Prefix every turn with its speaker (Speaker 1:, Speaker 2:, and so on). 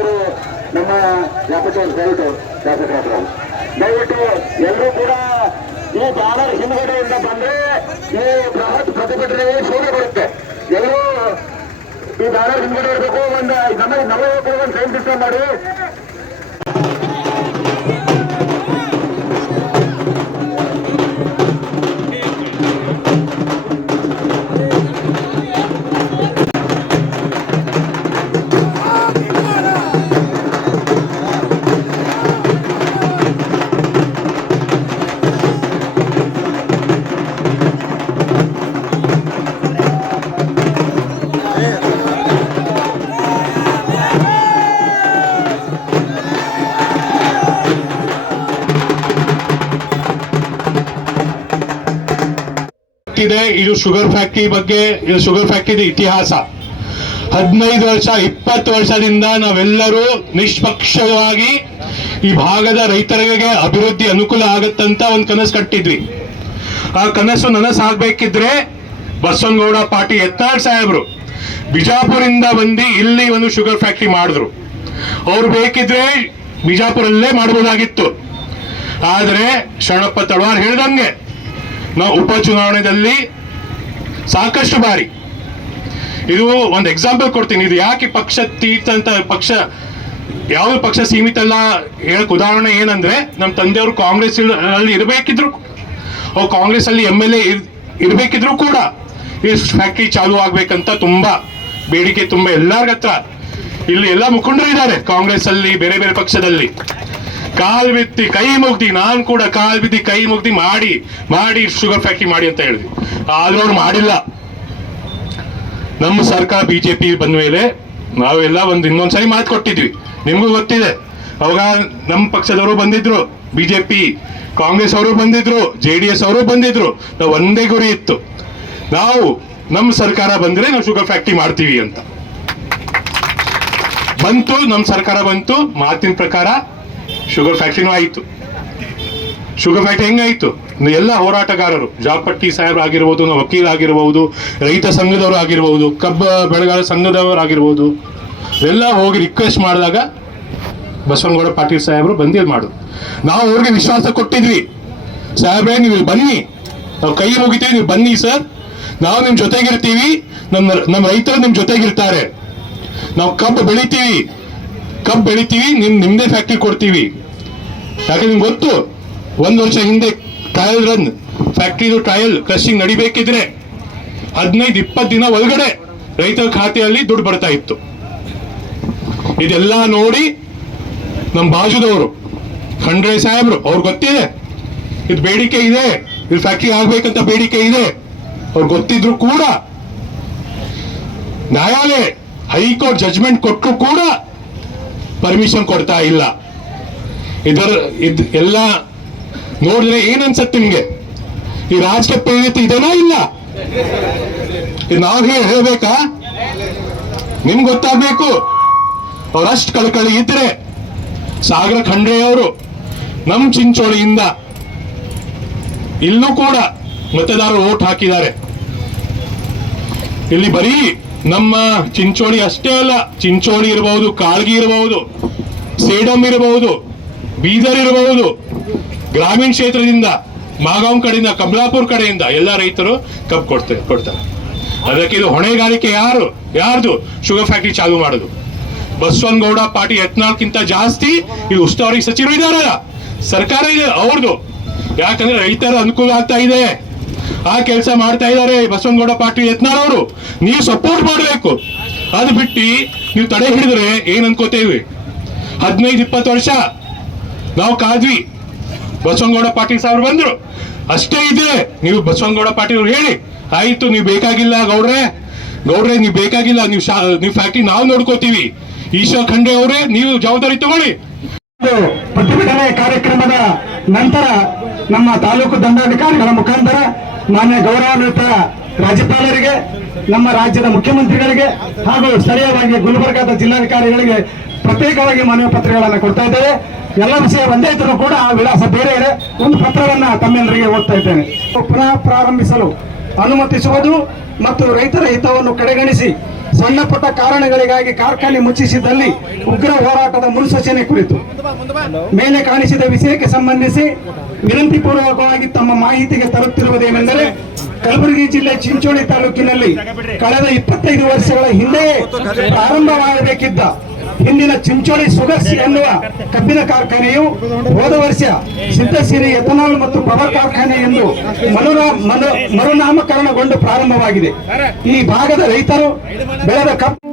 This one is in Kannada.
Speaker 1: ಅವರು ನಮ್ಮ ದಯವಿಟ್ಟು ಜಾಪಕರ ಹತ್ರ ದಯವಿಟ್ಟು ಎಲ್ಲರೂ ಕೂಡ ಈ ಬ್ಯಾನರ್ ಹಿಂದುಗಡೆಯಿಂದ ಬಂದ್ರೆ ಈ ಬೃಹತ್ ಪ್ರತಿಭಟನೆ ಶೋಭೆ ಬರುತ್ತೆ. ಎಲ್ಲರೂ ಈ ಬ್ಯಾನರ್ ಹಿಂದುಗಡೆ ಇರಬೇಕು. ಒಂದು ನಮ್ಮ ನಮ್ಮ ಒಂದು ಸೈನ್ ಸಿಸ್ಟಮ್ ಮಾಡಿ
Speaker 2: ಇದೆ, ಇದು ಶುಗರ್ ಫ್ಯಾಕ್ಟರಿ ಬಗ್ಗೆ, ಇದು ಶುಗರ್ ಫ್ಯಾಕ್ಟರಿ ಇತಿಹಾಸ. ಹದಿನೈದು ವರ್ಷ, ಇಪ್ಪತ್ತು ವರ್ಷದಿಂದ ನಾವೆಲ್ಲರೂ ನಿಷ್ಪಕ್ಷವಾಗಿ ಈ ಭಾಗದ ರೈತರಿಗೆ ಅಭಿವೃದ್ಧಿ ಅನುಕೂಲ ಆಗತ್ತಂತ ಒಂದು ಕನಸು ಕಟ್ಟಿದ್ವಿ. ಆ ಕನಸು ನನಸಾಗಬೇಕಿದ್ರೆ ಬಸವನಗೌಡ ಪಾಟಿ ಎತ್ತಾಳ್ ಸಾಹೇಬ್ರು ಬಿಜಾಪುರಿಂದ ಬಂದು ಇಲ್ಲಿ ಒಂದು ಶುಗರ್ ಫ್ಯಾಕ್ಟ್ರಿ ಮಾಡಿದ್ರು. ಅವ್ರು ಬೇಕಿದ್ರೆ ಬಿಜಾಪುರಲ್ಲೇ ಮಾಡಬಹುದಾಗಿತ್ತು ಆದರೆ ಶರಣಪ್ಪ ತಳವಾರ್ ಹೇಳ್ದಂಗೆ ನಾವು ಉಪಚುನಾವಣೆಯಲ್ಲಿ ಸಾಕಷ್ಟು ಬಾರಿ. ಇದು ಒಂದು ಎಕ್ಸಾಂಪಲ್ ಕೊಡ್ತೀನಿ. ಇದು ಯಾಕೆ ಪಕ್ಷ ಅಂತ ಪಕ್ಷ ಯಾವ ಪಕ್ಷ ಸೀಮಿತ ಅಲ್ಲ ಹೇಳಕ್ ಉದಾಹರಣೆ ಏನಂದ್ರೆ ನಮ್ಮ ತಂದೆಯವರು ಕಾಂಗ್ರೆಸ್ ಅಲ್ಲಿ ಇರಬೇಕಿದ್ರು ಅವ್ರು ಕಾಂಗ್ರೆಸ್ ಅಲ್ಲಿ ಎಂ ಎಲ್ ಎ ಇರಬೇಕಿದ್ರು ಕೂಡ. ಈ ಫ್ಯಾಕ್ಟ್ರಿ ಚಾಲು ಆಗ್ಬೇಕಂತ ತುಂಬಾ ಬೇಡಿಕೆ ತುಂಬಾ ಎಲ್ಲರ ಹತ್ರ ಇಲ್ಲಿ ಎಲ್ಲ ಮುಖಂಡರು ಇದ್ದಾರೆ ಕಾಂಗ್ರೆಸ್ ಅಲ್ಲಿ, ಬೇರೆ ಬೇರೆ ಪಕ್ಷದಲ್ಲಿ. ಕಾಲ್ ಬಿತ್ತಿ, ಕೈ ಮುಗ್ದಿ, ನಾನ್ ಕೂಡ ಕಾಲ್ ಬಿದ್ದಿ, ಕೈ ಮುಗ್ದಿ ಮಾಡಿ ಮಾಡಿ, ಶುಗರ್ ಫ್ಯಾಕ್ಟ್ರಿ ಮಾಡಿ ಅಂತ ಹೇಳಿದ್ವಿ. ಆದ್ರೂ ಅವ್ರು ಮಾಡಿಲ್ಲ. ನಮ್ಮ ಸರ್ಕಾರ ಬಿಜೆಪಿ ಬಂದ ಮೇಲೆ ನಾವೆಲ್ಲ ಒಂದು ಇನ್ನೊಂದ್ಸರಿ ಮಾತು ಕೊಟ್ಟಿದ್ವಿ. ನಿಮಗೂ ಗೊತ್ತಿದೆ. ಅವಾಗ ನಮ್ಮ ಪಕ್ಷದವರು ಬಂದಿದ್ರು, ಬಿಜೆಪಿ, ಕಾಂಗ್ರೆಸ್ ಅವರು ಬಂದಿದ್ರು, ಜೆ ಡಿ ಎಸ್ ಅವರು ಬಂದಿದ್ರು. ನಾವು ಒಂದೇ ಗುರಿ ಇತ್ತು. ನಾವು ನಮ್ಮ ಸರ್ಕಾರ ಬಂದ್ರೆ ನಾವು ಶುಗರ್ ಫ್ಯಾಕ್ಟ್ರಿ ಮಾಡ್ತೀವಿ ಅಂತ. ಬಂತು, ನಮ್ಮ ಸರ್ಕಾರ ಬಂತು, ಮಾತಿನ ಪ್ರಕಾರ ಶುಗರ್ ಫ್ಯಾಕ್ಟ್ರಿನೂ ಆಯಿತು. ಶುಗರ್ ಫ್ಯಾಕ್ಟ್ರಿ ಹೆಂಗಾಯಿತು? ಎಲ್ಲ ಹೋರಾಟಗಾರರು ಜಾಪಟ್ಟಿ ಸಾಹೇಬ್ ಆಗಿರ್ಬೋದು ನಾವು ವಕೀಲ ಆಗಿರ್ಬೋದು, ರೈತ ಸಂಘದವರು ಆಗಿರ್ಬೋದು, ಕಬ್ಬ ಬೆಳೆಗಾರ ಸಂಘದವರು ಆಗಿರ್ಬೋದು, ಎಲ್ಲ ಹೋಗಿ ರಿಕ್ವೆಸ್ಟ್ ಮಾಡಿದಾಗ ಬಸವನಗೌಡ ಪಾಟೀಲ್ ಸಾಹೇಬರು ಬಂದಿ ಮಾಡು ನಾವು ಅವ್ರಿಗೆ ವಿಶ್ವಾಸ ಕೊಟ್ಟಿದ್ವಿ. ಸಾಹೇಬ್ರೆ, ನೀವು ಬನ್ನಿ. ನಾವು ಕೈ ಮುಗಿತೀವಿ, ನೀವು ಬನ್ನಿ ಸರ್. ನಾವು ನಿಮ್ಮ ಜೊತೆಗಿರ್ತೀವಿ. ನಮ್ಮ ನಮ್ಮ ರೈತರು ನಿಮ್ ಜೊತೆಗಿರ್ತಾರೆ. ನಾವು ಕಬ್ಬು ಬೆಳಿತೀವಿ. ಕಬ್ಬು ಬೆಳಿತೀವಿ, ನಿಮ್ ನಿಮ್ಮದೇ ಫ್ಯಾಕ್ಟ್ರಿ ಕೊಡ್ತೀವಿ. ಯಾಕೆ ನಿಮ್ಗೆ ಗೊತ್ತು? ಒಂದು ವರ್ಷ ಹಿಂದೆ ಟ್ರಯಲ್ ರನ್ ಫ್ಯಾಕ್ಟ್ರಿದು ಟ್ರಯಲ್ ಕ್ರಶಿಂಗ್ ನಡಿಬೇಕಿದ್ರೆ ಹದಿನೈದು ಇಪ್ಪತ್ತು ದಿನ ಒಳಗಡೆ ರೈತರ ಖಾತೆಯಲ್ಲಿ ದುಡ್ಡು ಬರ್ತಾ ಇತ್ತು. ಇದೆಲ್ಲ ನೋಡಿ ನಮ್ಮ ಬಾಜುದವರು, ಖಂಡ್ರೆ ಸಾಹೇಬ್ರು, ಅವ್ರು ಗೊತ್ತಿದೆ? ಇದು ಬೇಡಿಕೆ ಇದೆ, ಇದು ಫ್ಯಾಕ್ಟ್ರಿ ಆಗ್ಬೇಕಂತ ಬೇಡಿಕೆ ಇದೆ. ಅವ್ರು ಗೊತ್ತಿದ್ರು ಕೂಡ ನ್ಯಾಯಾಲಯ ಹೈಕೋರ್ಟ್ ಜಜ್ಮೆಂಟ್ ಕೊಟ್ಟರು ಕೂಡ ಪರ್ಮಿಷನ್ ಕೊಡ್ತಾ ಇಲ್ಲ. ಇದರ ಇದ್ ಎಲ್ಲ ನೋಡಿದ್ರೆ ಏನ್ ಅನ್ಸತ್ತೆ ನಿಮ್ಗೆ? ಈ ರಾಜಕೀಯ ಪ್ರೇರಿತ ಇದೆನಾ ಇಲ್ಲ? ನಾವ್ ನಾವು ಹೇಳಿ ಹೇಳ್ಬೇಕಾ? ನಿಮ್ಗೆ ಗೊತ್ತಾಗ್ಬೇಕು. ಅವರಷ್ಟು ಕಳಕಳಿ ಇದ್ರೆ ಸಾಗರ ಖಂಡ್ರೆ ಅವರು, ನಮ್ ಚಿಂಚೋಳಿಯಿಂದ ಇಲ್ಲೂ ಕೂಡ ಮತದಾರರು ಓಟ್ ಹಾಕಿದ್ದಾರೆ. ಇಲ್ಲಿ ಬರೀ ನಮ್ಮ ಚಿಂಚೋಳಿ ಅಷ್ಟೇ ಅಲ್ಲ, ಚಿಂಚೋಳಿ ಇರಬಹುದು ಕಾಳ್ಗಿ ಇರಬಹುದು ಸೇಡಂ ಇರಬಹುದು ಬೀದರ್ ಇರಬಹುದು ಗ್ರಾಮೀಣ ಕ್ಷೇತ್ರದಿಂದ ಮಾಗಾಂವ್ ಕಡೆಯಿಂದ ಕಮಲಾಪುರ್ ಕಡೆಯಿಂದ ಎಲ್ಲ ರೈತರು ಕಬ್ಬು ಕೊಡ್ತಾರೆ ಕೊಡ್ತಾರೆ. ಅದಕ್ಕೆ ಇದು ಹೊಣೆಗಾರಿಕೆ ಯಾರು? ಯಾರ್ದು? ಶುಗರ್ ಫ್ಯಾಕ್ಟ್ರಿ ಚಾಲು ಮಾಡೋದು. ಬಸವನಗೌಡ ಪಾಟಿ ಯತ್ನಾಳ್ಕಿಂತ ಜಾಸ್ತಿ ಇದು ಉಸ್ತುವಾರಿ ಸಚಿವರು ಇದಾರಲ್ಲ. ಸರ್ಕಾರ ಇದೆ ಅವ್ರದ್ದು ಯಾಕಂದ್ರೆ ರೈತರ ಅನುಕೂಲ ಆಗ್ತಾ ಇದೆ. ಆ ಕೆಲಸ ಮಾಡ್ತಾ ಇದ್ದಾರೆ ಬಸವನಗೌಡ ಪಾಟೀಲ್ ಯತ್ನಾಳ್ ಅವರು. ನೀವು ಸಪೋರ್ಟ್ ಮಾಡಬೇಕು. ಅದು ಬಿಟ್ಟು ನೀವು ತಡೆ ಹಿಡಿದ್ರೆ ಏನ್ ಅನ್ಕೋತೇವಿ? ಹದಿನೈದು, ಇಪ್ಪತ್ತು ವರ್ಷ ನಾವು ಕಾದ್ವಿ. ಬಸವನಗೌಡ ಪಾಟೀಲ್ ಸಾಹೇಬ್ರು ಬಂದ್ರು. ಅಷ್ಟೇ ಇದೆ, ನೀವು ಬಸವನಗೌಡ ಪಾಟೀಲ್ ಹೇಳಿ. ಆಯ್ತು, ನೀವು ಬೇಕಾಗಿಲ್ಲ ಗೌಡ್ರೆ. ಗೌಡ್ರೆ, ನೀವು ಬೇಕಾಗಿಲ್ಲ, ನೀವು ನೀವು ಫ್ಯಾಕ್ಟ್ರಿ ನಾವು ನೋಡ್ಕೋತೀವಿ. ಈಶ್ವರ್ ಖಂಡ್ರೆ ಅವರೇ, ನೀವು ಜವಾಬ್ದಾರಿ ತಗೊಳ್ಳಿ.
Speaker 3: ಪ್ರತಿಭಟನೆ ಕಾರ್ಯಕ್ರಮದ ನಂತರ ನಮ್ಮ ತಾಲೂಕು ದಂಡಾಧಿಕಾರಿಗಳ ಮುಖಾಂತರ ಮಾನ್ಯ ಗೌರವಾನ್ವಿತ ರಾಜ್ಯಪಾಲರಿಗೆ, ನಮ್ಮ ರಾಜ್ಯದ ಮುಖ್ಯಮಂತ್ರಿಗಳಿಗೆ ಹಾಗೂ ಸ್ಥಳೀಯವಾಗಿ ಗುಲ್ಬರ್ಗಾದ ಜಿಲ್ಲಾಧಿಕಾರಿಗಳಿಗೆ ಪ್ರತ್ಯೇಕವಾಗಿ ಮನವಿ ಪತ್ರಗಳನ್ನು ಕೊಡ್ತಾ ಇದ್ದೇವೆ. ಎಲ್ಲ ವಿಷಯ ಒಂದೇ ಇದ್ರೂ ಕೂಡ ವಿಳಾಸ ಬೇರೆ ಇದೆ. ಒಂದು ಪತ್ರವನ್ನ ತಮ್ಮೆಲ್ಲರಿಗೆ ಓದ್ತಾ ಇದ್ದೇನೆ. ಪುನಃ ಪ್ರಾರಂಭಿಸಲು ಅನುಮತಿಸುವುದು ಮತ್ತು ರೈತರ ಹಿತವನ್ನು ಕಡೆಗಣಿಸಿ ಸಣ್ಣ ಪುಟ್ಟ ಕಾರಣಗಳಿಗಾಗಿ ಕಾರ್ಖಾನೆ ಮುಚ್ಚಿಸಿದ್ದಲ್ಲಿ ಉಗ್ರ ಹೋರಾಟದ ಮುನ್ಸೂಚನೆ ಕುರಿತು ಮೇಲೆ ಕಾಣಿಸಿದ ವಿಷಯಕ್ಕೆ ಸಂಬಂಧಿಸಿ ವಿನಂತಿ ಪೂರ್ವಕವಾಗಿ ತಮ್ಮ ಮಾಹಿತಿಗೆ ತರುತ್ತಿರುವುದೇನೆಂದರೆ ಕಲಬುರಗಿ ಜಿಲ್ಲೆ ಚಿಂಚೋಳಿ ತಾಲೂಕಿನಲ್ಲಿ ಕಳೆದ ಇಪ್ಪತ್ತೈದು ವರ್ಷಗಳ ಹಿಂದೆಯೇ ಪ್ರಾರಂಭವಾಗಬೇಕಿದ್ದ ಹಿಂದಿನ ಚಿಂಚೋಳಿ ಸೊಗಸಿ ಎನ್ನುವ ಕಬ್ಬಿನ ಕಾರ್ಖಾನೆಯು ಹೋದ ವರ್ಷ ಸಿದ್ದಸಿರಿ ಎಥನಾಲ್ ಮತ್ತು ಪವರ್ ಕಾರ್ಖಾನೆ ಎಂದು ಮರುನಾಮಕರಣಗೊಂಡು ಪ್ರಾರಂಭವಾಗಿದೆ. ಈ ಭಾಗದ ರೈತರು ಬೆಳೆದ ಕಬ್ಬು